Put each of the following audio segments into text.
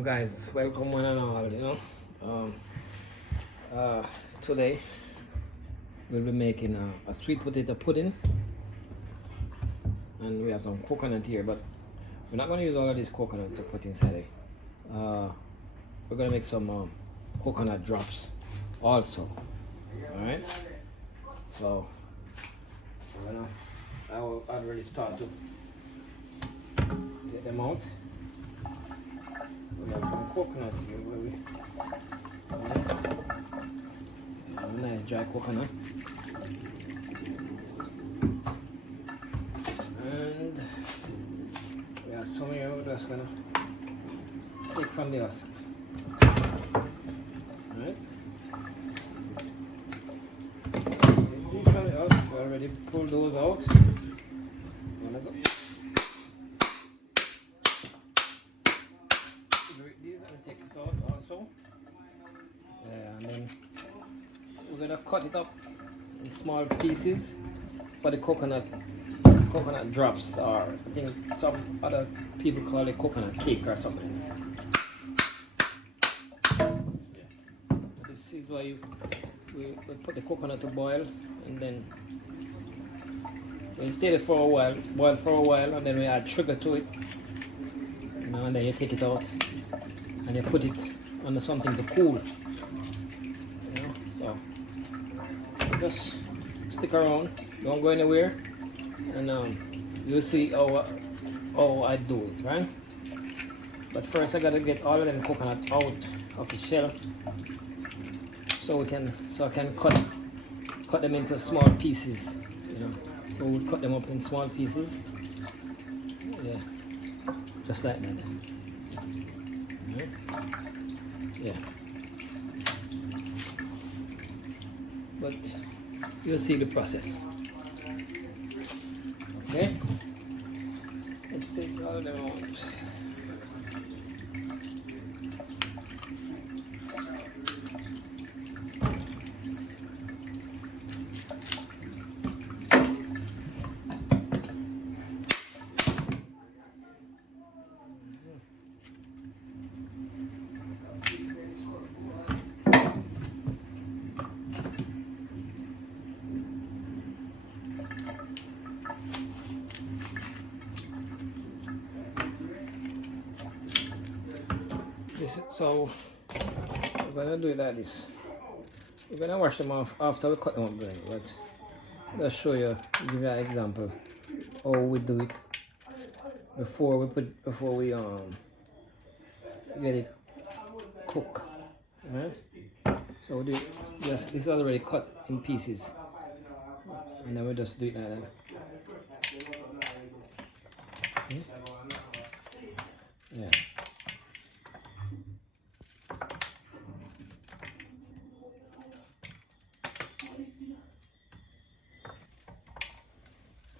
Welcome guys, welcome one and all, today we'll be making a sweet potato pudding, and we have some coconut here, but we're not going to use all of this coconut to put inside it. We're going to make some coconut drops also. Alright, so I'll already start to get them out. We have some coconut here where we have a nice dry coconut, and we have some here we're just gonna take from the husk. Alright, these from the husk, we already pulled those out. And then we're gonna cut it up in small pieces for the coconut drops, or I think some other people call it coconut cake or something. This is why we put the coconut to boil, and then we stir it for a while, boil for a while, and then we add sugar to it, and then you take it out and you put it under something to cool. So just stick around, don't go anywhere, and you'll see how I do it, right? But first I gotta get all of them coconut out of the shell, so I can cut them into small pieces, So we'll cut them up in small pieces, just like that. Yeah. But you'll see the process. Okay? Let's take all of them out. So we're gonna do it like this. We're gonna wash them off after we cut them up, but let's show you, give you an example how we do it before we get it cooked. Right? So we do it, this is already cut in pieces, and then we just do it like that. Okay? Yeah.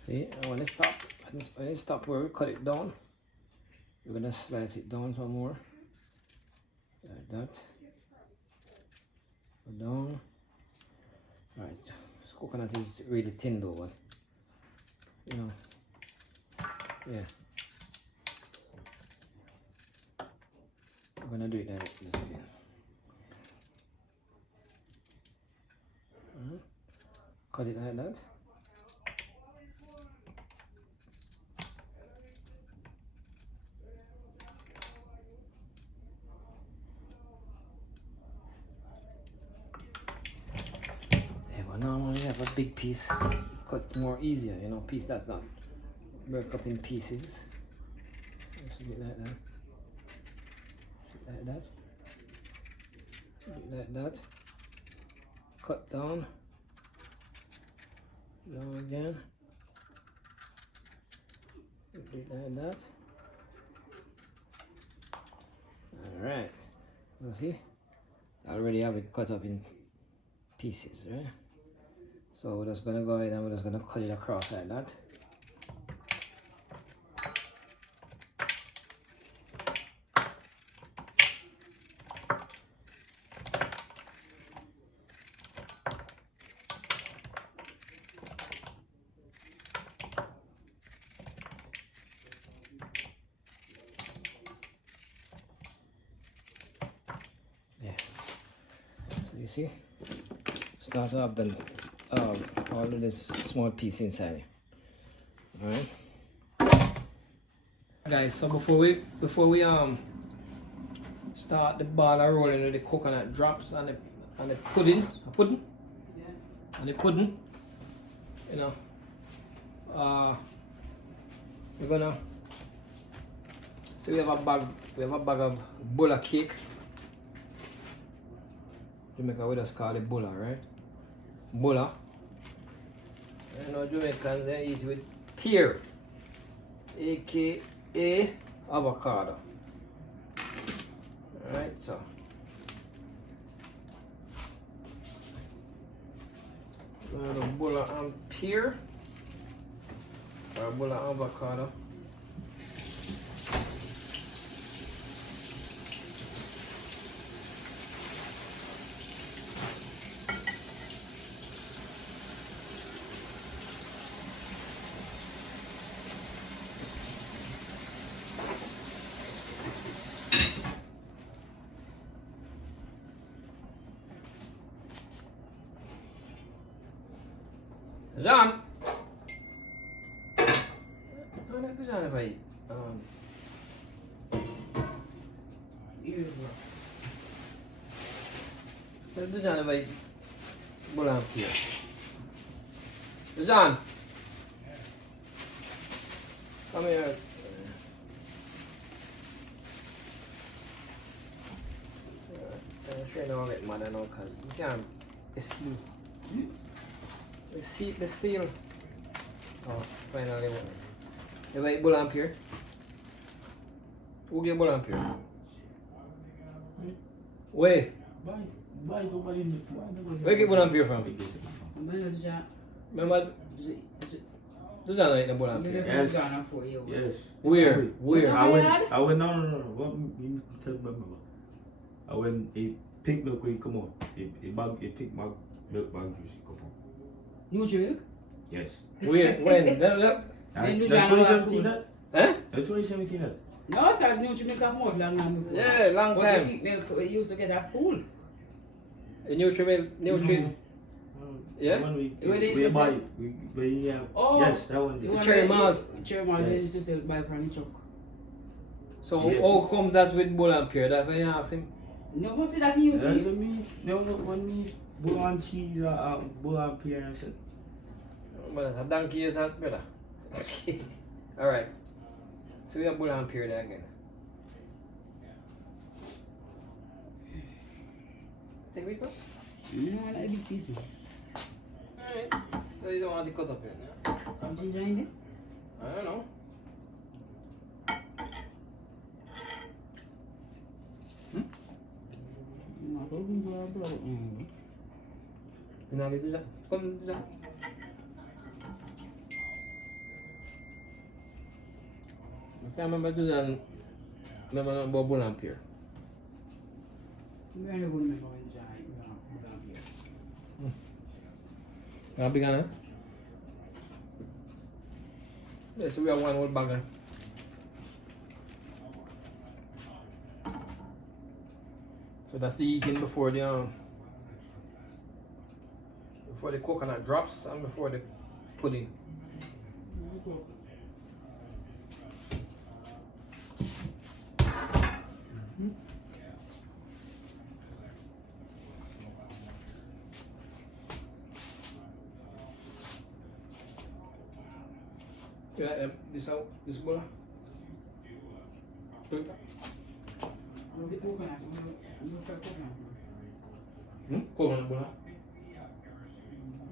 See, and when it stop where we cut it down, we're gonna slice it down some more, like that. Go down. Right, this coconut is really thin though, but yeah. We're gonna do it like this again. Cut it like that. Normally have a big piece cut more easier, piece that's not broke up in pieces. Just do it like that. Like that. Do it like that. Cut down. Down again. Do it like that. Alright. You see? I already have it cut up in pieces, right? So we're just gonna go ahead and we're just gonna cut it across like that. you see? Start to have the all of this small piece inside. Alright. Guys, so before we start the ball of rolling with the coconut drops and the pudding. Yeah. And the pudding. You know. We're gonna so we have a bag of bulla cake. Jamaica we just call it bulla, right? Bulla. You know, Jamaicans they eat with pear, aka avocado. Alright, so bulla and pear or bulla avocado. John! Ano ito John ba? Ano ito John ba? Bulang here. John! Come here. I'm sure I don't get mad at all because you can't see. The seal. Oh, finally one. You like bull amp here? Who get bull amp here? Wait. Where get bull amp here from? Remember? Does that like the bull amp here? Yes. Yes. Where? I went, no. What me tell my mama? I went, a pink milk when come on. A pink milk bag juice come on. New milk? Yes. Where? When? No. Then you That's don't 2017 that? Huh? That's 2017 that? No, sir, new milk have more long time before. Yeah, long But time. the pink milk we used to get at school. A nutrient. Yeah? The one When they we used to buy, sell- we Oh. yes, that one. The Yes. one Cherry that- malt. Cherry malt, they Yes. used to sell by from the truck. So Yes. how comes that with bull amp here? That when you ask him? No, but see that he used That's to me. No, when me bull and cheese, bull and pear and shit. Well, a donkey is that better. Okay. Alright. So we have bull amp here there again. Take me some? No, I like a big piece. Alright. So you don't want to cut up here, yeah? Have ginger in there? I don't know. No, blah, blah. You know how to do that? Come do that. I can't remember do that. Remember not about bull amp here. We only would remember when giant, no, down here. How big on it? Yeah, so we have one whole bag there. So that's the eating before the coconut drops and before the pudding. You like this bowl? No, the coconut, no fry coconut. Coconut bowl?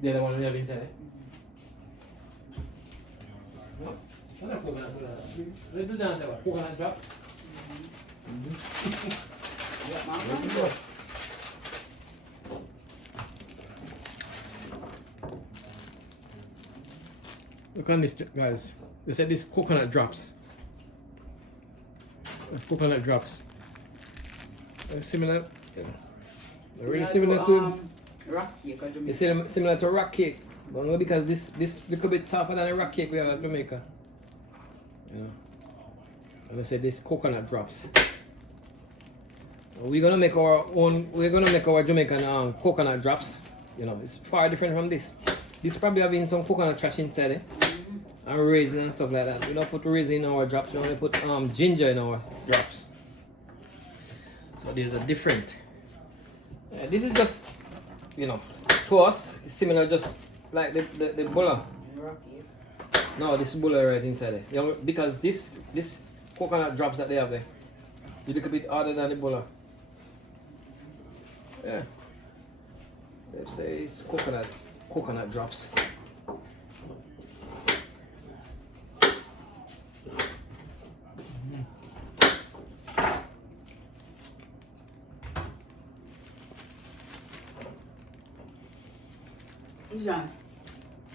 The other one we have inside, eh? No? What a coconut bowl? Let's do that inside. Coconut drop? Yeah, man. Look on this, guys. They said this coconut drops. It's coconut drops. It's similar. Yeah. They're really similar to. Rock cake or Jamaica. It's similar to a rock cake, but only because this little bit softer than a rock cake we have at Jamaica. You know. And I said this coconut drops. We're gonna make our own. We're gonna make our Jamaican coconut drops. You know, it's far different from this. This probably having some coconut trash inside it, and raisin and stuff like that. We don't put raisin in our drops. We only put ginger in our drops. So these are different. This is just, you know, to us, it's similar, just like the bulla. No, this bulla right inside there. You know, because this coconut drops that they have there, you look a bit harder than the bulla. Yeah. They say it's coconut drops. Jean.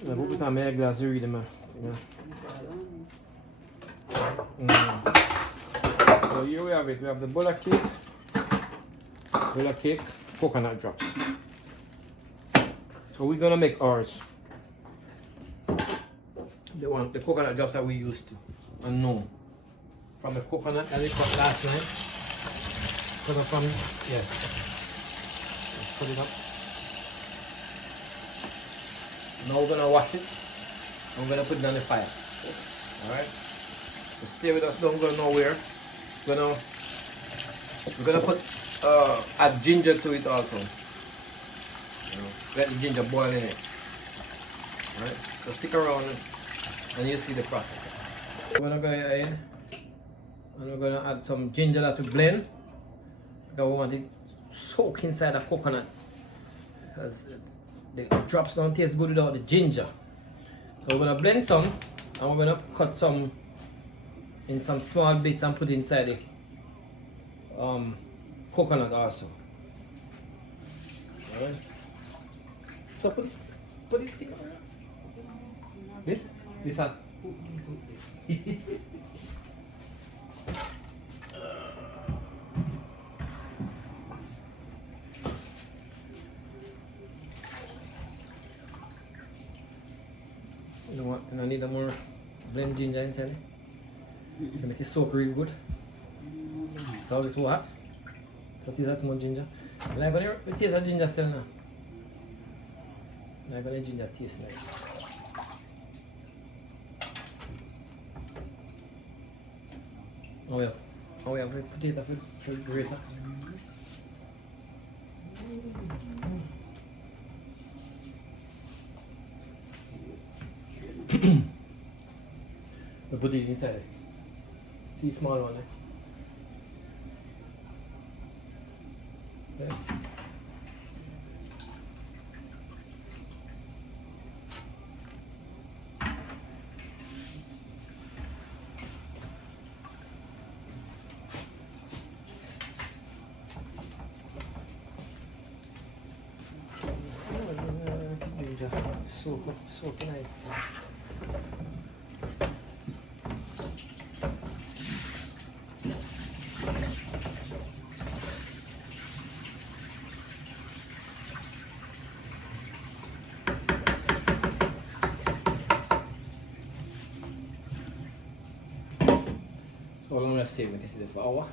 Ja, beaucoup de mer glace évidemment. So here we have it. We have the bulla cake, coconut drops. So we're gonna make ours. The coconut drops that we used to and know from the coconut that we cut last night. Cut it from let's put it up. Now we're gonna wash it. I'm gonna put it on the fire. Alright? So stay with us, don't go nowhere. We're gonna put add ginger to it also. You know, let the ginger boil in it. Alright? So stick around and you'll see the process. We're gonna go ahead and we're gonna add some ginger that we blend. Because we want it soak inside the coconut. Because the drops don't taste good without the ginger. So we're gonna blend some and we're gonna cut some in some small bits and put inside the coconut also. Alright. So put it here. This hot. You know what? And I need a more blend ginger inside it. To make it soak real good. So it's too hot. But is that too much ginger? Like when you taste that ginger still now. Like when the ginger tastes like. Oh yeah. Oh yeah, potato for grater. We put it inside. See small one, Okay. So nice. So how long will I save this for an hour?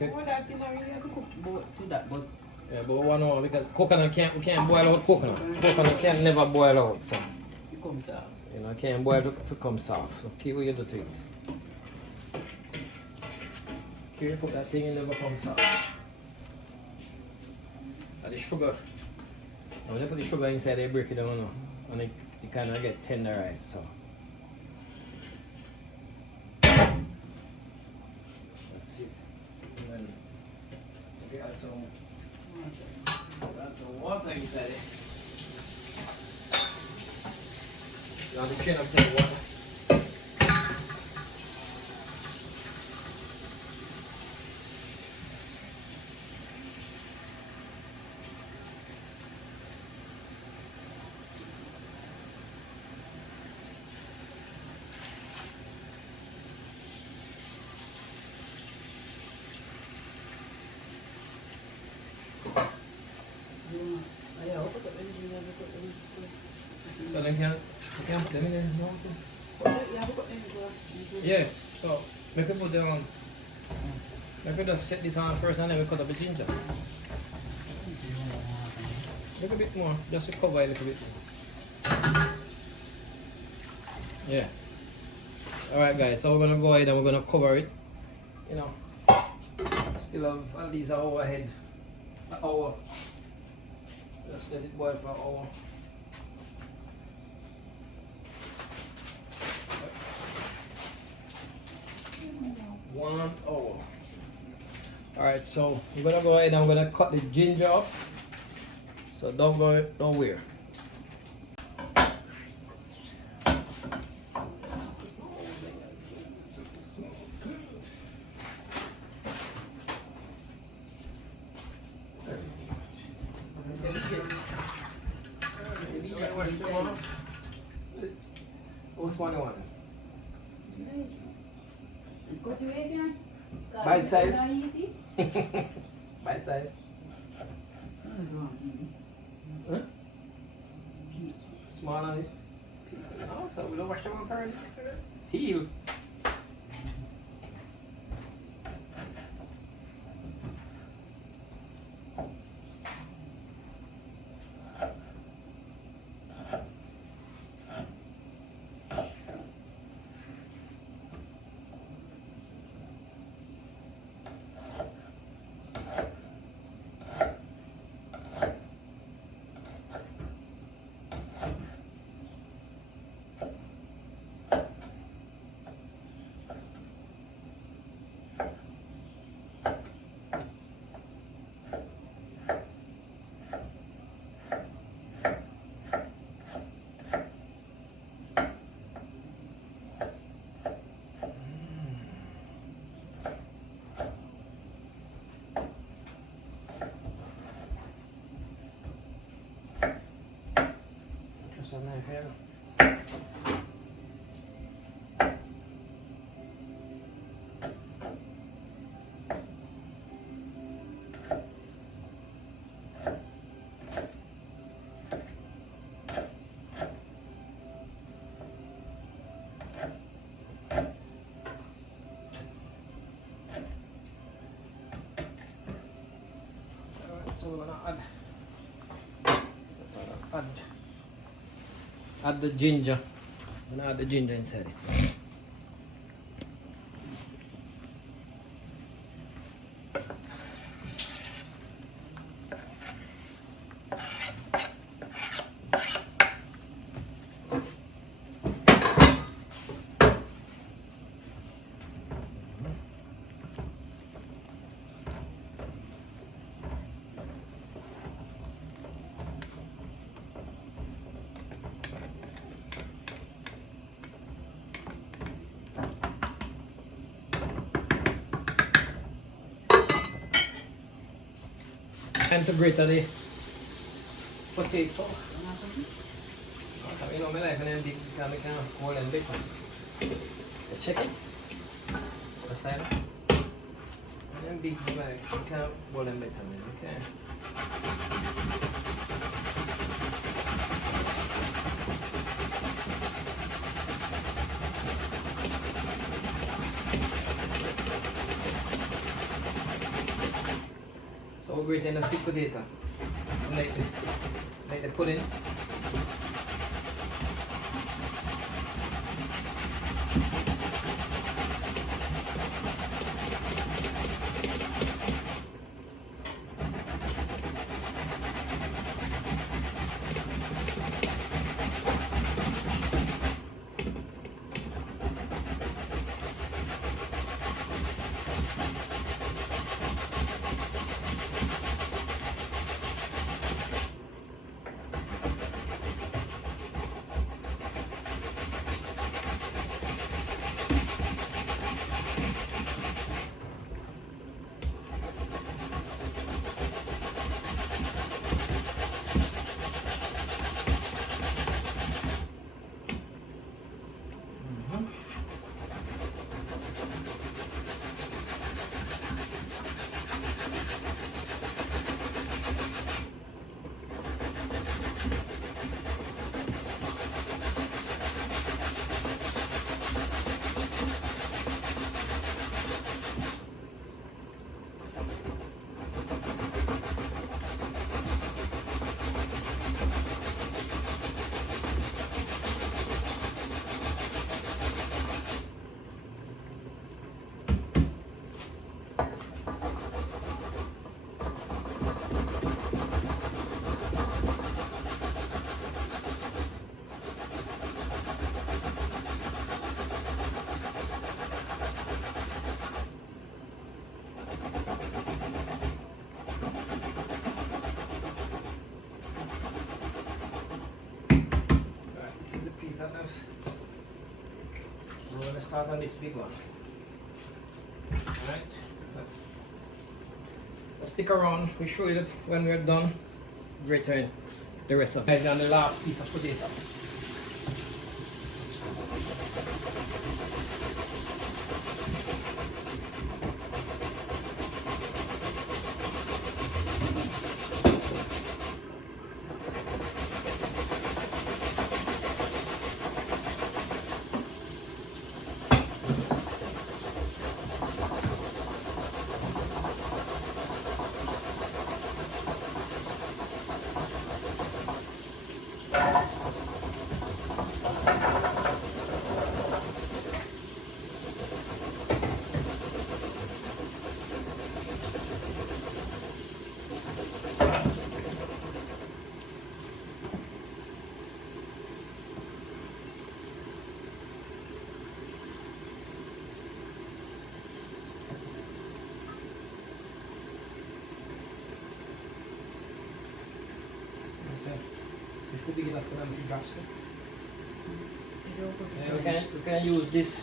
Well, that thing I really have to cook to that, but Yeah, but 1 hour because coconut we can't boil out coconut. Coconut can never boil out, so it comes out. you know, can't boil to become soft. So keep what you do to it. Keep you put that thing in, never become soft. And the sugar, when you put the sugar inside, they break it down now, and it kind of get tenderized. So that's it. And then we add some water inside it. You want to chain up the water. So then can put them in there? No? Yeah, so make it put them on. Let me just set this on first and then we cut up the ginger. A little bit more, just to cover a little bit more. Yeah. Alright guys, so we're gonna go ahead and we're gonna cover it. You know, still have at least an hour ahead. An hour. Just let it boil for an hour. 1 hour. Alright, so I'm gonna go ahead and I'm gonna cut the ginger up. So don't go nowhere. What's one you want? Bite size. Bite size. Huh? Small on this. Oh, so we don't wash them on parents. Peel. On there here. Alright, so we're gonna add the ginger. I'm gonna add the ginger inside. And to grate the potato. Sabi mo may life na hindi kami ka whole and bit. The chicken. The side. And big bag. Ka whole and bit. Okay. So we're grating the sweet potato. Make the pudding. start on this big one. Alright. Stick around, we show you when we're done, return the rest of it. And the last piece of potato. This is the big enough for them to drop. We can use this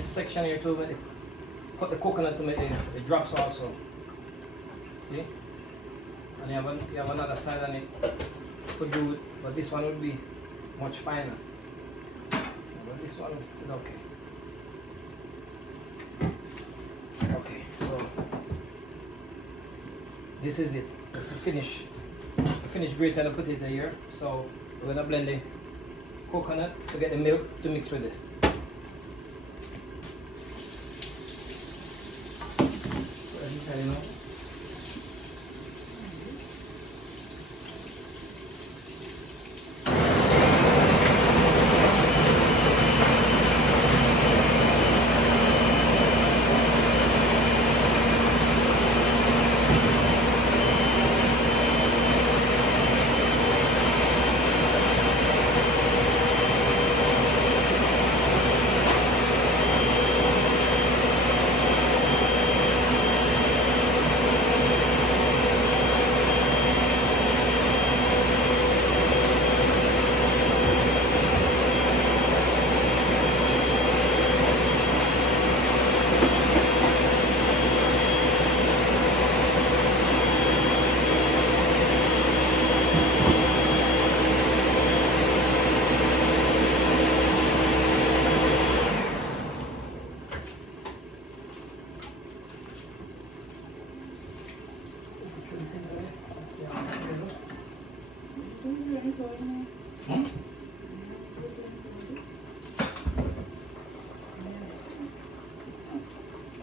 section here to make cut the coconut to make the drops also. See? And you have another side on it. Could do it, but this one would be much finer. But this one is okay. Okay, so this is it. This is finished grating the potato here. So we're gonna blend the coconut to get the milk to mix with this. So as you can, you know.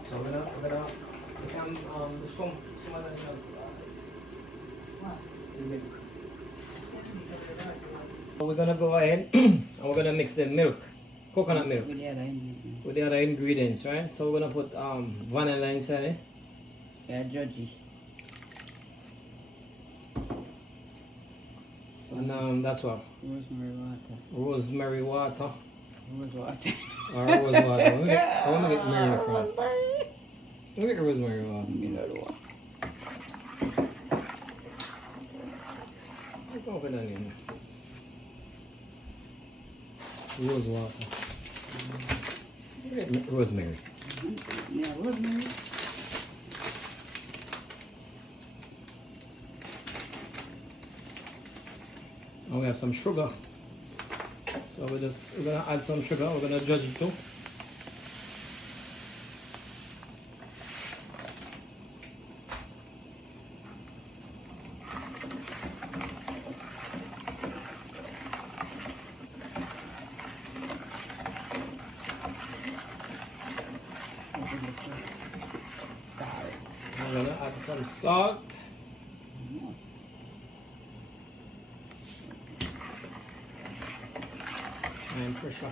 So we can do some other stuff. So we're gonna go ahead and we're gonna mix the milk, coconut milk, with the other ingredients, right? So we're gonna put vanilla inside it. Yeah, Georgie. And that's what? Rosemary water. Rosemary water. Rose water. Or rose water. I want to get Mary from. Look at the rosemary water. You know the one. Open that in. Rose water. Look at rosemary. Yeah, rosemary. And we have some sugar. So we're gonna add some sugar. We're gonna judge it too. We're gonna add some salt. And pressure.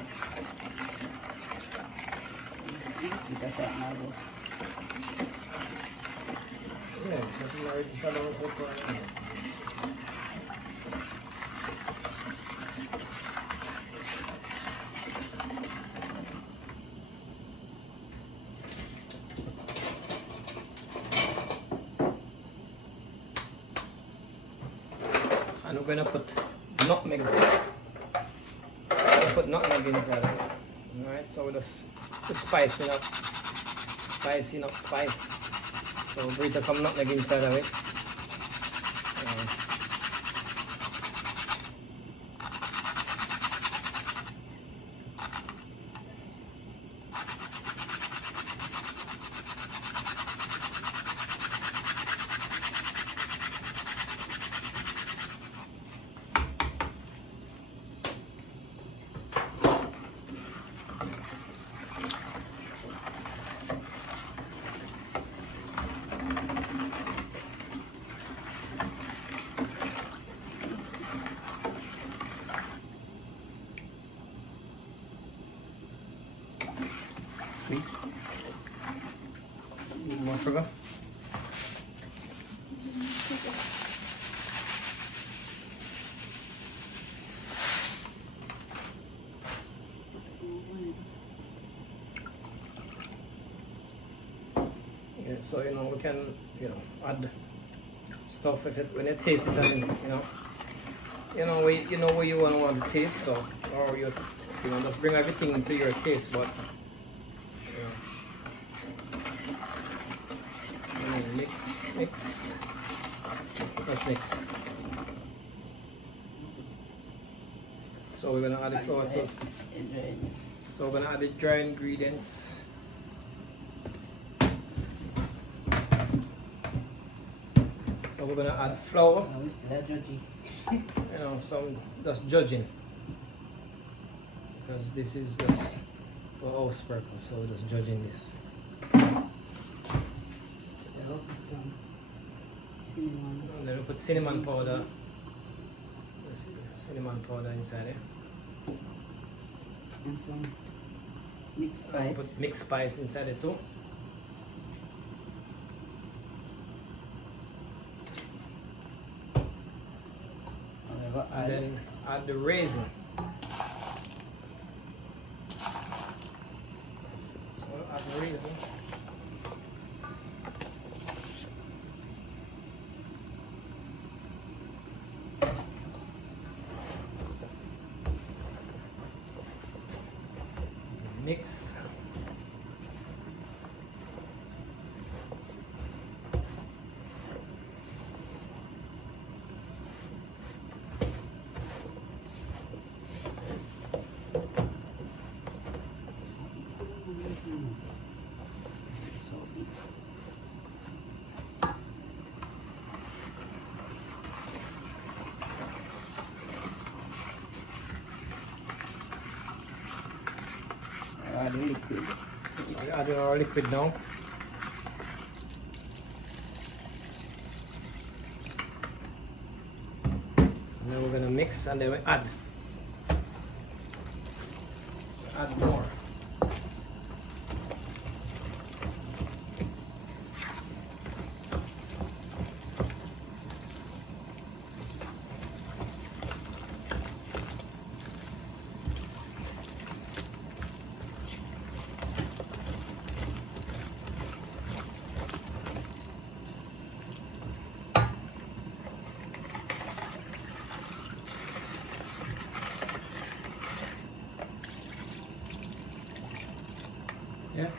Yeah, because we already started on this recording. And we're gonna put nutmeg. Put nutmeg inside of it. Alright, so we just to spice enough spice. So grate some nutmeg inside of it. Sweet. Need more sugar. Yeah, so we can add stuff if it when you taste it, and what you want to taste. So or you just bring everything into your taste, but mix. Let's mix. So we're gonna add the flour too. So we're gonna add the dry ingredients. So we're gonna add flour. Some just judging. Because this is just for house purpose, so we're just judging this. And then we put cinnamon powder. Cinnamon powder inside it. And some mixed spice. Put mixed spice inside it too. And then add the raisin. So add the raisin. Mix. Add liquid. Add our liquid now. And then we're gonna mix, and then we add more. Yeah.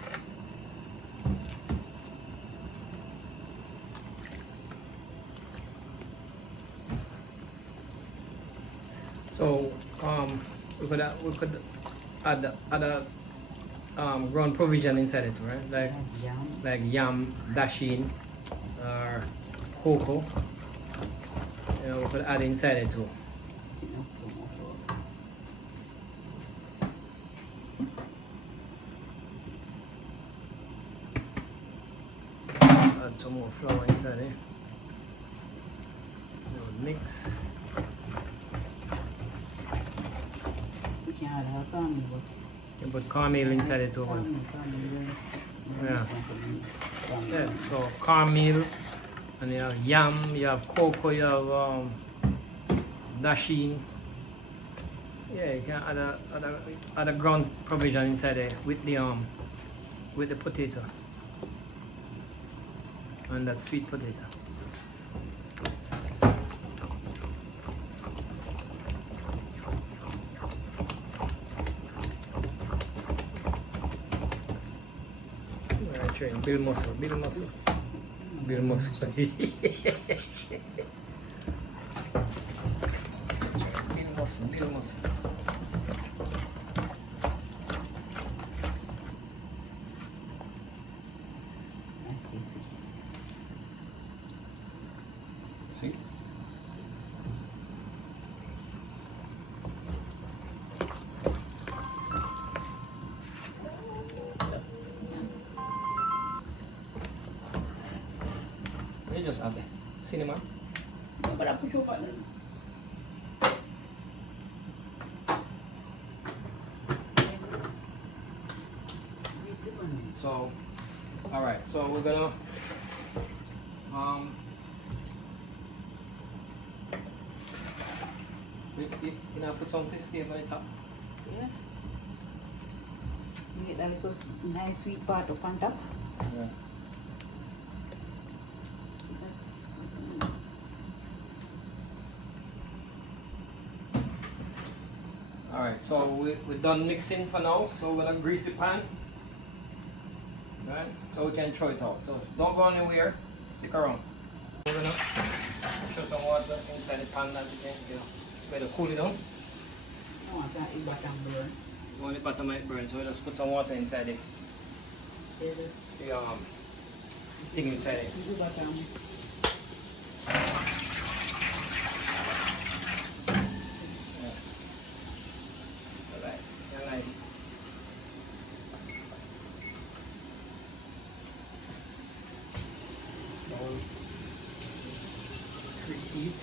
So we could add other ground provision inside it, right? Like yam, dasheen, or cocoa. We could add inside it too. Add some more flour inside it. Mix. You put cornmeal inside it too. Yeah. Yeah. So cornmeal, and you have yam, you have cocoa, you have dasheen. Yeah, you can add a ground provision inside it with the potato. And that sweet potato. Build muscle, build muscle. Build muscle. Build muscle, build muscle. Sweet. You just add the cinnamon. Para aku coba lagi. So, all right. So we're gonna you know, put some fish on the top. Yeah. You get that little nice sweet part of on top. Yeah. All right. So we're done mixing for now. So we're gonna grease the pan. Right. So we can throw it out. So don't go anywhere. Stick around. We're gonna put some water inside the pan that you can better cool it down. I want that in bottom burn. You want the bottom might burn, so we just put some water inside it. The The thing inside it. bottom. Alright. Alright. So preheat.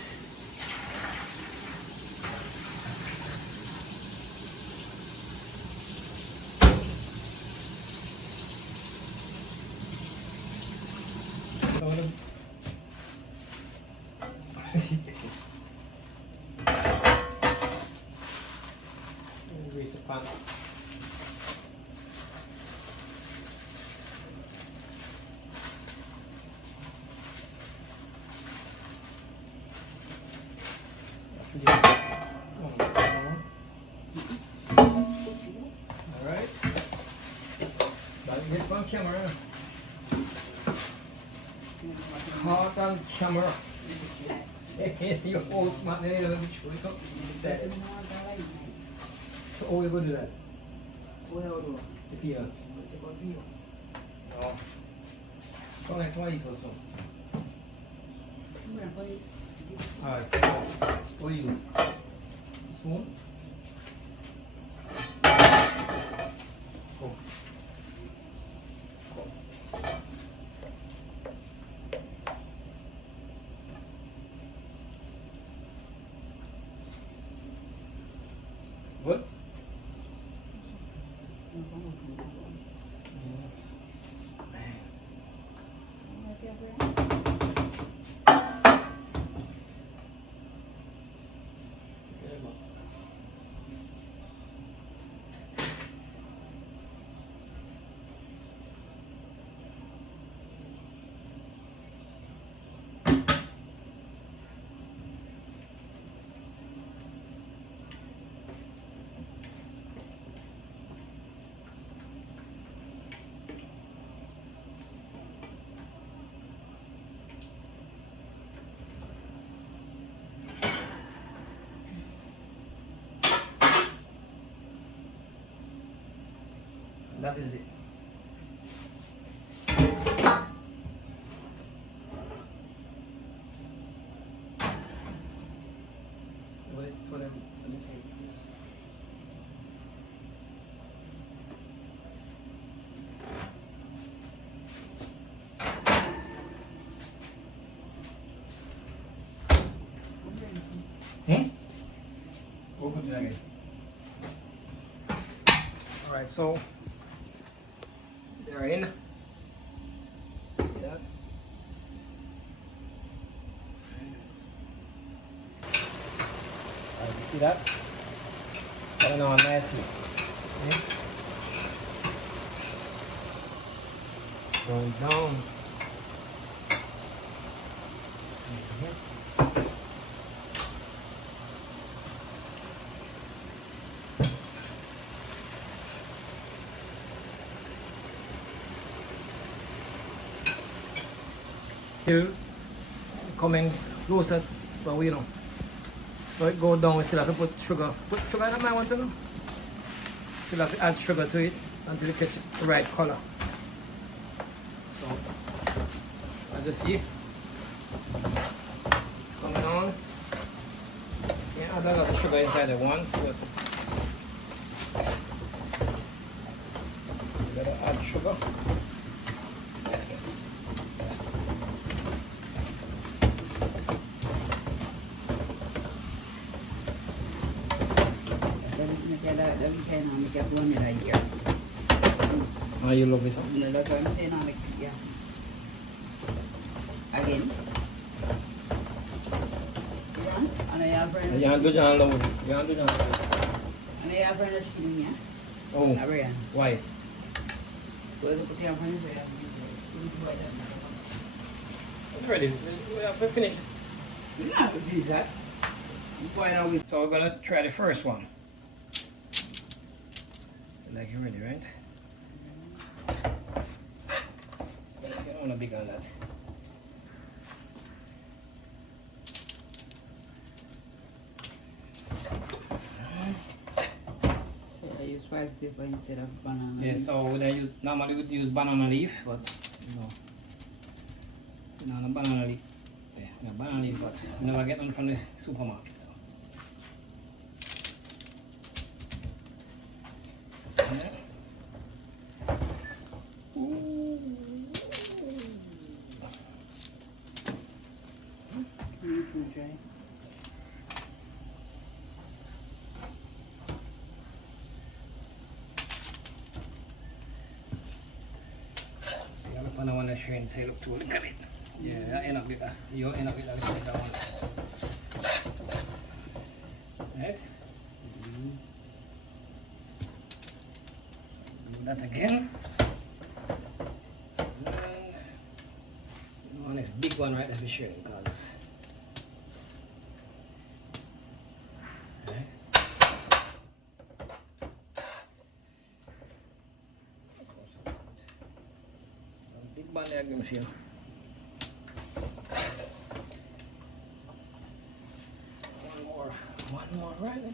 Grease the pan. Alright. That's it on camera. Hot on camera. Your old smart name of which was up. So oh, we're going to do that. The peel. No. So next one equals so. Alright. What do you use? Spoon? Go. Good? That is it. Let me see this. We'll put it again. Alright, so they're in. See that? Alright, you see that? I don't know how nice it is. It's going down. Still coming closer, but we know. So it go down, we still have to put sugar. Put sugar in my want to know. Still have to add sugar to it until it gets the right color. So as you see, it's coming on. Yeah, add a lot of sugar inside at once. So you gotta add sugar. Oh, you love this one? Again. Jangan tu jangan lawan. Jangan tu jangan. Ano yung after na chicken niya? Oh, Apa yan? why? Wala ko puti ang panis eh. It's ready. We're finished. Wala ko do that. So we're gonna try the first one. Like you're ready, right? You don't want to big on that. I use rice paper instead of banana. Yeah, so normally would use banana leaf, but no. No, banana leaf. Yeah, banana leaf, but never get one from the supermarket. So. Yeah. Try. See, ano pa naman na siya yun sa ilog tulog kami. Yeah, enak kita. Yo, enak kita sa dawan. Right? Do that again. And one next big one right there for sure, because big one there, give me feel. One more right there.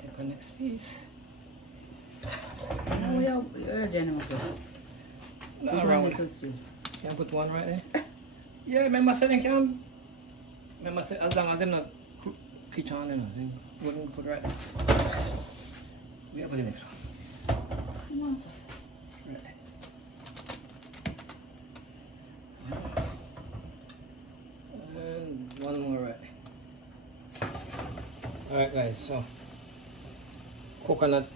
Take the next piece. Ano yung dyan naman ko? No, Ito around. ang sauce. Can I put one right there? Yeah, remember saying can. Remember say as long as them not kitchen, you know, they wouldn't put right there. We have put in it. Right there. And one more right there. Alright guys, so coconut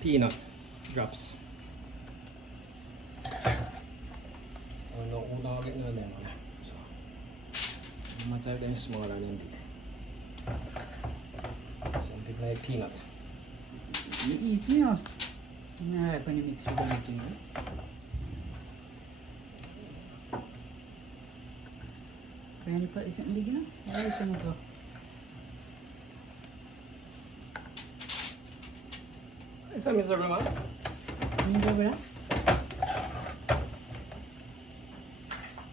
peanut drops. No, una ulit na din. So, matay din smaller than big. So, big na yung peanut. Iit niyo. Nga, panimix ko ba ito niyo? Kaya niyo pa isang hindi na? Ay, sunod ko. Esa Mr. Roman? Hindi ba ba?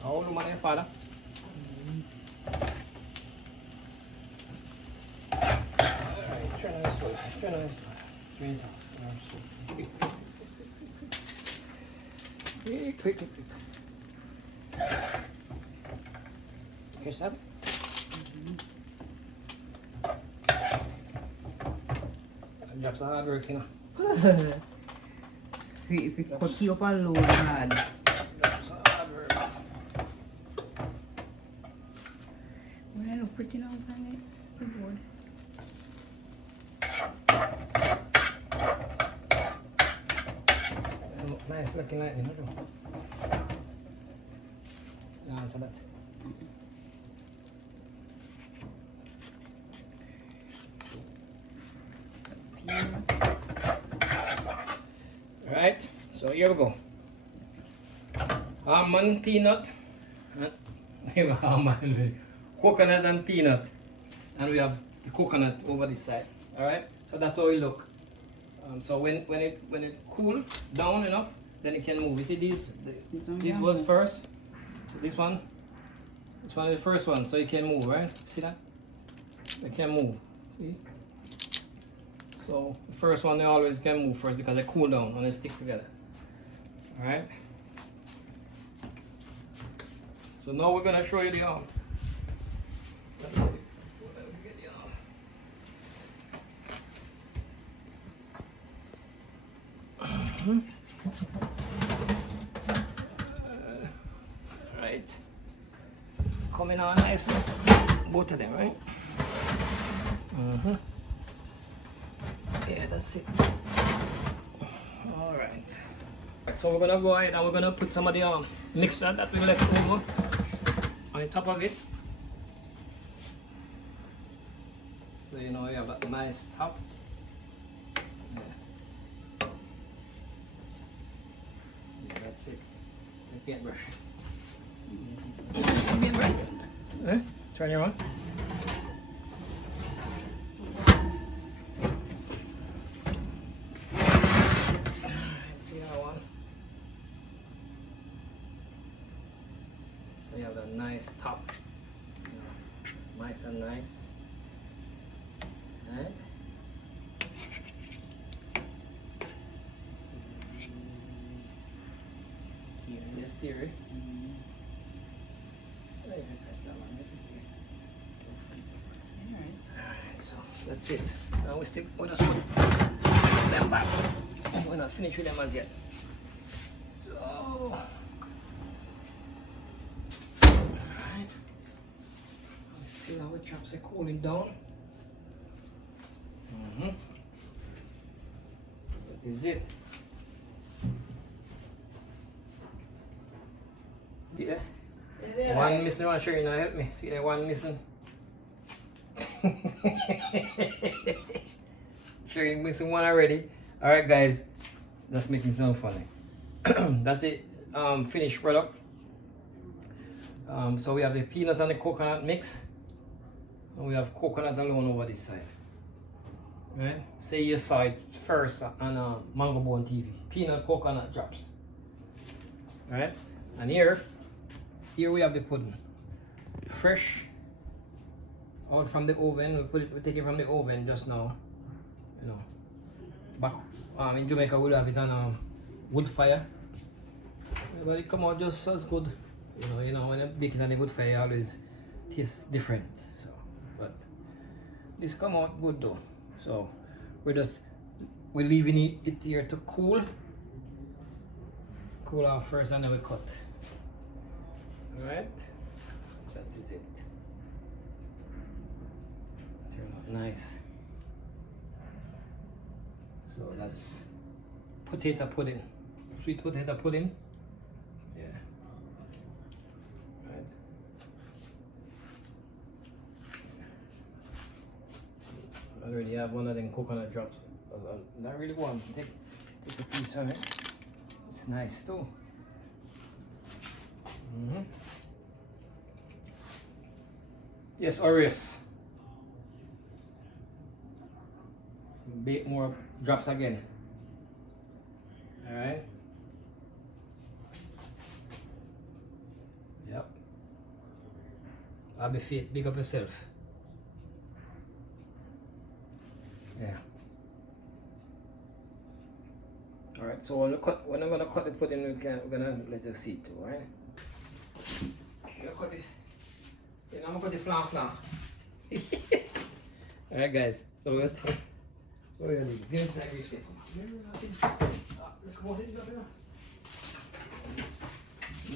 Oo, lumayan yung pala. Alright, turn on this way. Turn on this way. Turn it on. Quick. Here's that. Drop sa hard work, you know. Kotiyo pa lunad. Drop sa hard work. Wala no, pretty na ang pangit. Keyboard. Nice looking lightning, you know. Answer that. Alright, so here we go. Almond, peanut, coconut and peanut. And we have the coconut over this side. Alright, so that's how it look. So when it cool down enough, then it can move. You see these? one This can was move. first. So this one is the first one, so it can move, right? See that? It can move. See? So the first one they always can move first because they cool down and they stick together. Alright? So now we're gonna show you the arm. Right. Coming on nicely. Both of them, right? Yeah, that's it. Alright. So we're gonna go ahead and we're gonna put some of the mixture that we left over on the top of it. So you know you have that nice top. Yeah. Yeah, that's it. The paintbrush. Paintbrush. Eh? Turn your on. See that one? So you have a nice top. Nice and nice. Right? Here's the steering. Alright, so that's it. Now we'll just put them back. We're not finished with them as yet. Oh. Alright. Still our chops are cooling down. That is it. Yeah. One missing, one sure you know, help me. See that one missing? Sure you're missing one already. Alright guys, that's making sound funny. That's it, finished product. So we have the peanut and the coconut mix. And we have coconut alone over this side. Right? Say you saw it first on Mangobone TV. Peanut coconut drops. Right? And here we have the pudding. Fresh out from the oven. We take it from the oven just now. You know. Back in Jamaica we'll have it on wood fire. But it come out just as good. You know when you bake it on the wood fire it always tastes different. So but this come out good though. So we're leaving it here to cool off first and then we cut. Alright, that is it. Turn out nice. So that's potato pudding, sweet potato pudding. Yeah. Right. I already have one of them coconut drops. I really want to take a piece of it. It's nice too. Yes, Oris. Bake more drops again. Alright. Yep. I'll be fit. Big up yourself. Yeah. Alright, so when I'm gonna cut the pudding, we're gonna let you see it too, right? Cut it. You know, I'm gonna cut the flan. Alright guys, so we're gonna do this. Give it time respect. Look what it's got here.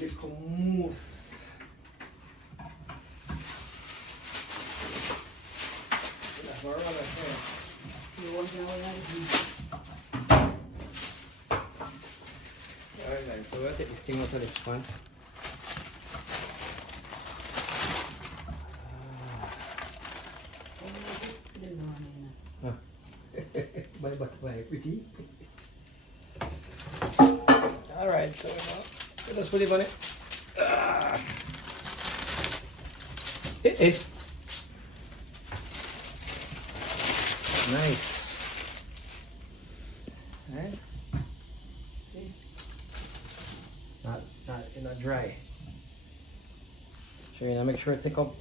Little mousse. That's what we're gonna do. You want to know what that is? Alright guys, so we'll take this thing out of this pan. By pretty. Alright, so we'll just put it on it. Nice. Alright. See? dry. So you know, make sure to take up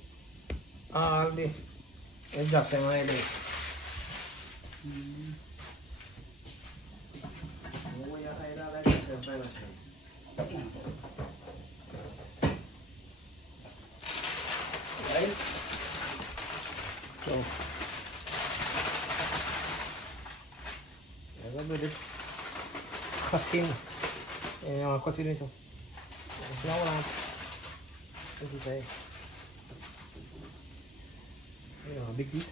all the drops in my day. Right? So a little bit cutting, you know, cutting into flour and what is it? You know, a big piece.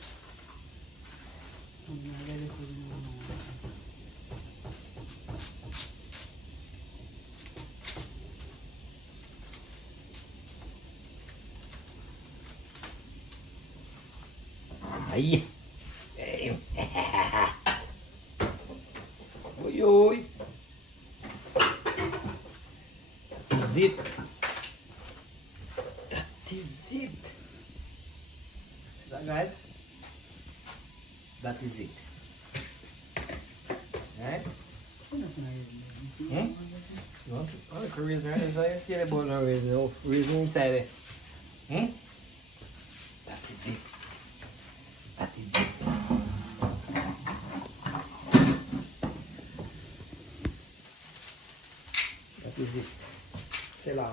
Aí. Oi, oi. That is it. That is it. See that, guys? That is it. Right? Not all the reason, right? There's still about no reason, no reason inside it. That is it. That is it. That is it. C'est là.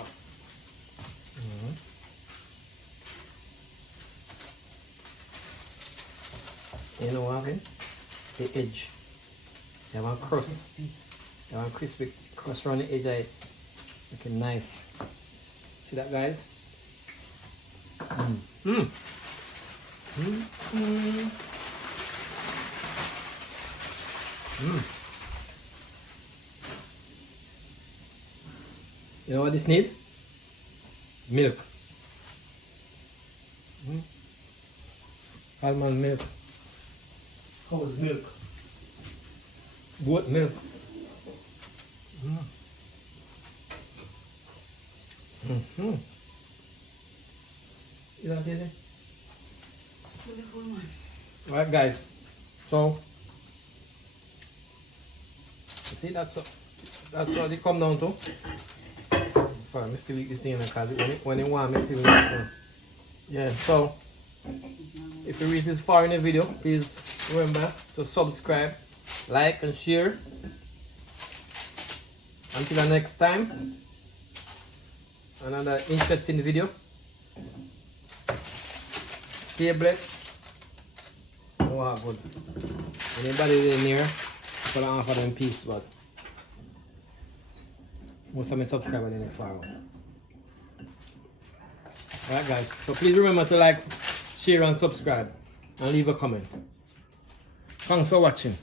You know what happened? The edge. You have a crust. You have a crispy crust around the edge of it. Looking nice. See that, guys? You know what this need? Milk. Almond milk. Cow's milk. Goat milk. You know what it is? Alright, guys, so you see that's what it come down to. I still eat this thing because when it warm, I still eat it. Yeah, so if you reach this far in the video, please remember to subscribe, like and share. Until the next time, another interesting video. Stay blessed. Oh, good. Anybody in here, I don't offer them peace, but most of my subscribers didn't far out. Alright, guys, so please remember to like, share and subscribe and leave a comment. Thanks for watching.